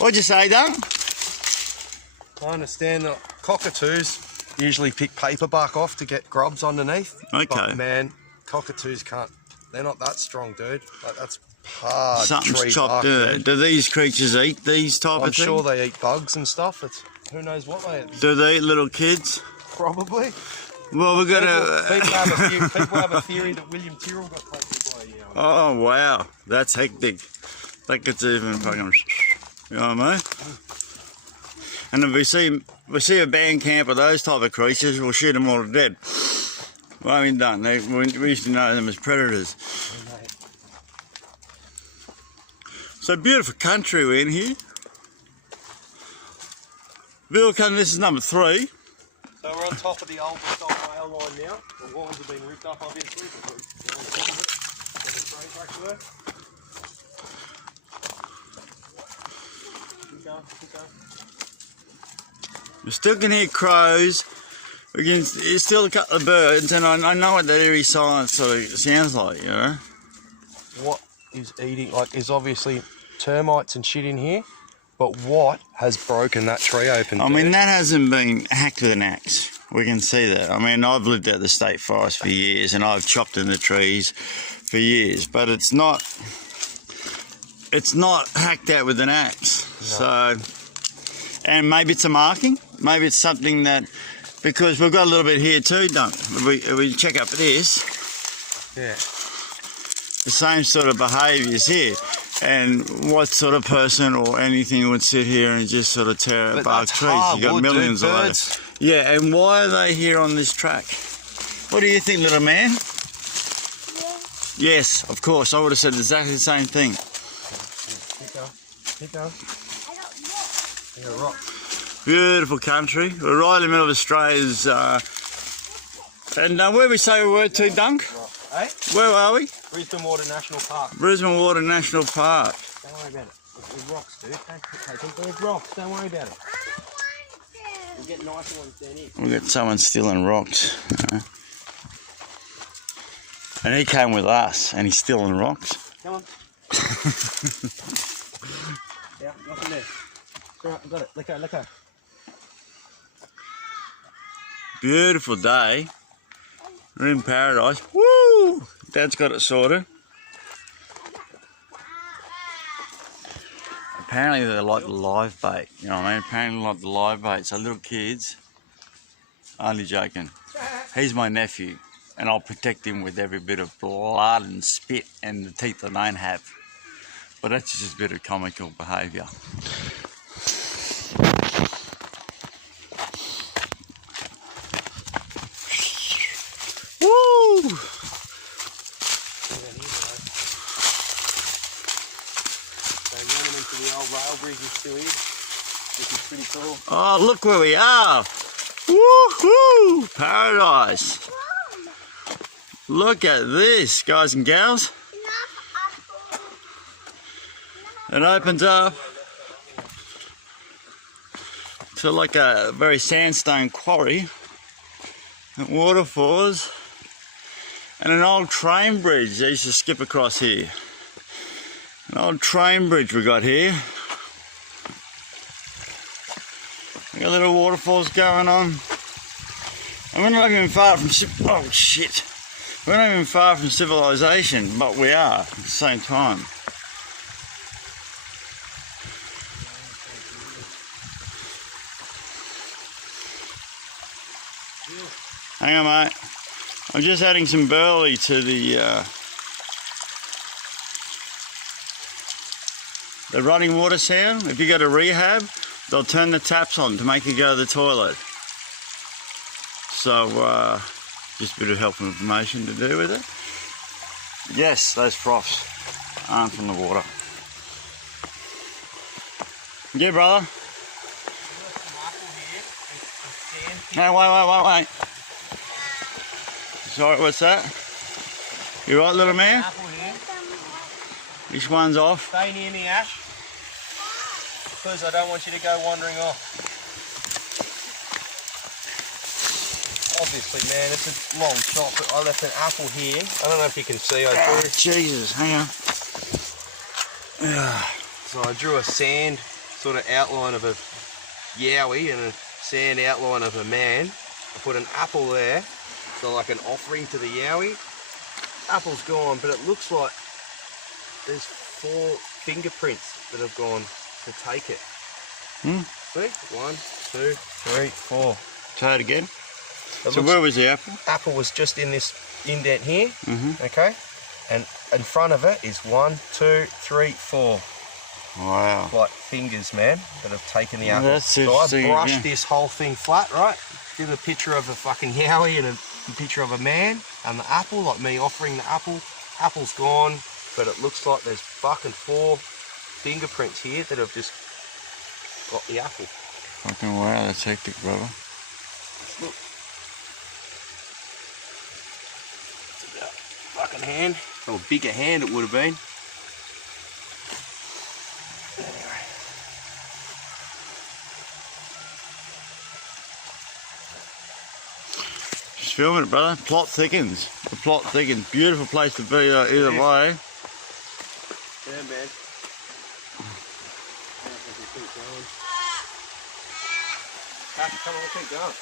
What'd you say, Dunk? I understand that cockatoos usually pick paper bark off to get grubs underneath. Okay. But man, cockatoos can't. They're not that strong, dude. Like, that's hard Something's tree chopped. bark, Do these creatures eat these type I'm of things? sure they eat bugs and stuff. It's who knows what they eat. Do they eat little kids? Probably. Well, we've got People have a theory that William Tyrrell got taken by. Oh wow, that's hectic. That gets even fucking. You know what I mean? And if we see a band camp of those type of creatures, we'll shoot them all to dead. Well, I mean, done. We used to know them as predators. So beautiful country we're in here. Beautiful country. This is number 3. So we're on top of the old style rail line now. The lines have been ripped up, obviously, but we're on top of it where the train tracks were. Keep going, keep going. We still can hear crows. We can still a couple of birds, and I know what that eerie silence sort of sounds like, you know. What is eating? Like, there's obviously termites and shit in here, but what has broken that tree open? I mean, that hasn't been hacked with an axe. We can see that. I mean, I've lived at the state forest for years, and I've chopped in the trees for years, but it's not hacked out with an axe. No. So, and maybe it's a marking. Maybe it's something that, because we've got a little bit here too, don't we? If we check up this, yeah, the same sort of behaviours here. And what sort of person or anything would sit here and just sort of tear out bark trees? You got millions of those. Yeah, and why are they here on this track? What do you think, little man? Yes. Yes, of course. I would have said exactly the same thing. Keep going. Keep going. I got rock. Beautiful country. We're right in the middle of Australia's. And where we say we were to, Dunk? Hey? Where are we? Brisbane Water National Park. Brisbane Water National Park. Don't worry about it. There's rocks, dude. Don't take them. There's rocks. Don't worry about it. We'll get nicer ones down here. We've got someone stealing rocks. And he came with us, and he's stealing rocks. Come on. Yeah, nothing there. It's alright, I've got it. Let go, let go. Beautiful day. We're in paradise. Woo! Dad's got it sorted. Apparently they like the live bait. You know what I mean? Apparently they like the live bait. So little kids, only joking. He's my nephew, and I'll protect him with every bit of blood and spit and the teeth I don't have. But that's just a bit of comical behaviour. Woo! Into the old rail bridge is still here, which is pretty cool. Oh, look where we are! Woo-hoo! Paradise! Look at this, guys and gals. It opens up to like a very sandstone quarry, and waterfalls, and an old train bridge they used to skip across here. An old train bridge we got here. We got little waterfalls going on. And we're not even far from we're not even far from civilization, but we are at the same time. Hang on, mate. I'm just adding some burley to the running water sound. If you go to rehab, they'll turn the taps on to make you go to the toilet. So, just a bit of helpful information to do with it. Yes, those froths aren't from the water. Yeah, brother. No, wait. Sorry, what's that? You right, little man? This one's off. Stay near me, Ash. Because I don't want you to go wandering off. Obviously, man, it's a long shot, but I left an apple here. I don't know if you can see. I drew. Jesus, hang on. So I drew a sand sort of outline of a Yowie and a sand outline of a man. I put an apple there, so like an offering to the Yowie. Apple's gone, but it looks like there's 4 fingerprints that have gone to take it. See? 1, 2, 3, 4. Try it again. So where was the apple? Apple was just in this indent here, okay? And in front of it is 1, 2, 3, 4. Wow. Like fingers, man, that have taken the apple. That's so I brushed yeah. this whole thing flat, right? Did a picture of a fucking Yowie and a picture of a man and the apple, like me offering the apple. Apple's gone, but it looks like there's fucking 4 fingerprints here that have just got the apple. Fucking wow, that's hectic, brother. Look. It's about fucking hand, or a bigger hand it would have been. Anyway. Just filming it, brother. Plot thickens. The plot thickens. Beautiful place to be either way. Yeah, man. Come on, keep going.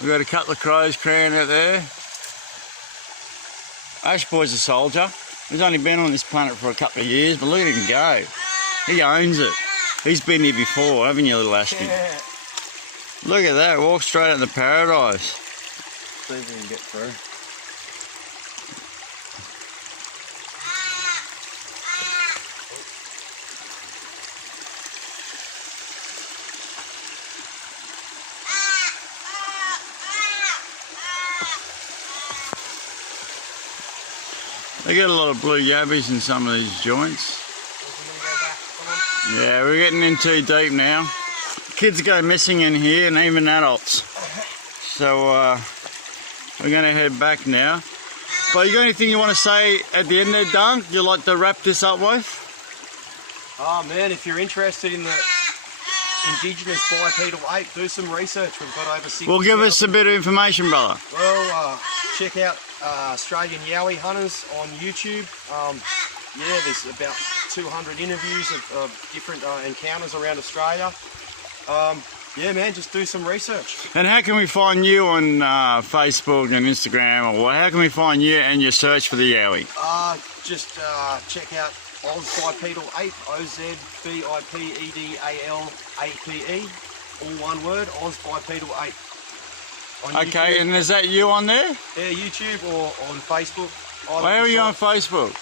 We've got a couple of crows crowing out there. Ash Boy's a soldier. He's only been on this planet for a couple of years, but look at him go. He owns it. He's been here before, haven't you, little Ashby? Yeah. Look at that, walk straight into paradise. See if we can get through. They get a lot of blue yabbies in some of these joints. Yeah, we're getting in too deep now. Kids go missing in here and even adults. So we're going to head back now. But you got anything you want to say at the end there, Dunk? You'd like to wrap this up with? Oh man, if you're interested in the indigenous bipedal ape, do some research. We've got over 6. Well, give us a bit of information, brother. Well, check out Australian Yowie Hunters on YouTube. Yeah, there's about 200 interviews of different encounters around Australia. Yeah, man, just do some research. And how can we find you on Facebook and Instagram, or how can we find you and your search for the Yowie? Just check out Oz Bipedal Ape, OZBIPEDALAPE, all one word, Oz Bipedal Ape. Okay, YouTube. and is that you on there? Yeah, YouTube or on Facebook. Well, how are you on Facebook?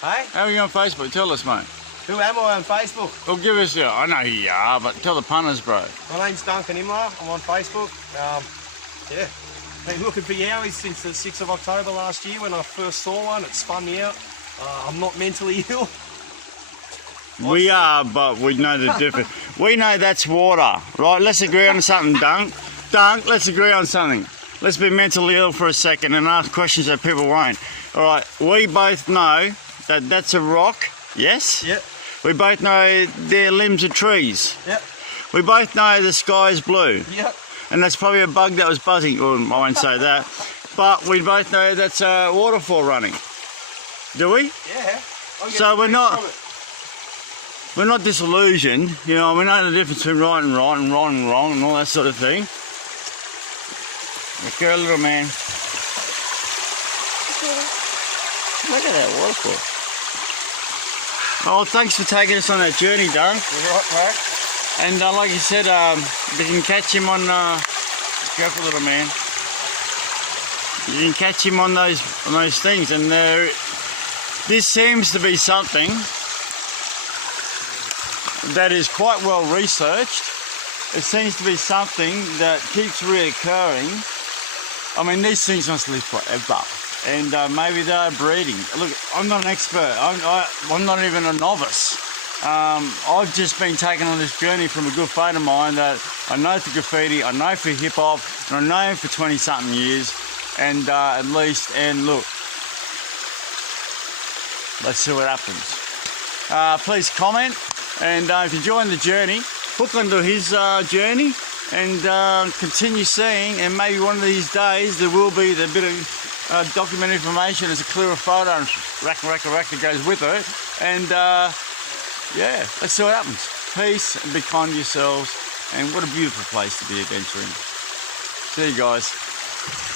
Hey? How are you on Facebook? Tell us, mate. Who am I on Facebook? Well, give us your... I know who you are, but tell the punters, bro. My name's Duncan Imler. I'm on Facebook. Yeah, been looking for Yowies since the 6th of October last year when I first saw one. It spun me out. I'm not mentally ill. We are, but we know the difference. We know that's water, right? Let's agree on something, Dunk. Dunk, let's agree on something. Let's be mentally ill for a second and ask questions that people won't. All right, we both know that that's a rock, yes? Yep. We both know they're limbs of trees. Yep. We both know the sky is blue. Yep. And that's probably a bug that was buzzing. Well, I won't say that. But we both know that's a waterfall running. Do we? Yeah. So we're not disillusioned. You know, we know the difference between right and right and wrong and wrong and all that sort of thing. Look at little man. Look at that waterfall. Oh, thanks for taking us on that journey, Darren. You're right, mate. And like you said, we can catch him on. Careful, little man. You can catch him on those things, and this seems to be something that is quite well researched. It seems to be something that keeps reoccurring. I mean, these things must live forever. And maybe they're breeding. Look, I'm not an expert. I'm not even a novice. I've just been taken on this journey from a good friend of mine that I know for graffiti, I know for hip hop, and I know him for 20-something years, and at least. And look, let's see what happens. Please comment, and if you're enjoying the journey, hook onto his journey, and continue seeing. And maybe one of these days there will be the bit of document information as a clearer photo and rack that goes with it, and yeah, let's see what happens. peace, and be kind to yourselves, and what a beautiful place to be adventuring. See you guys.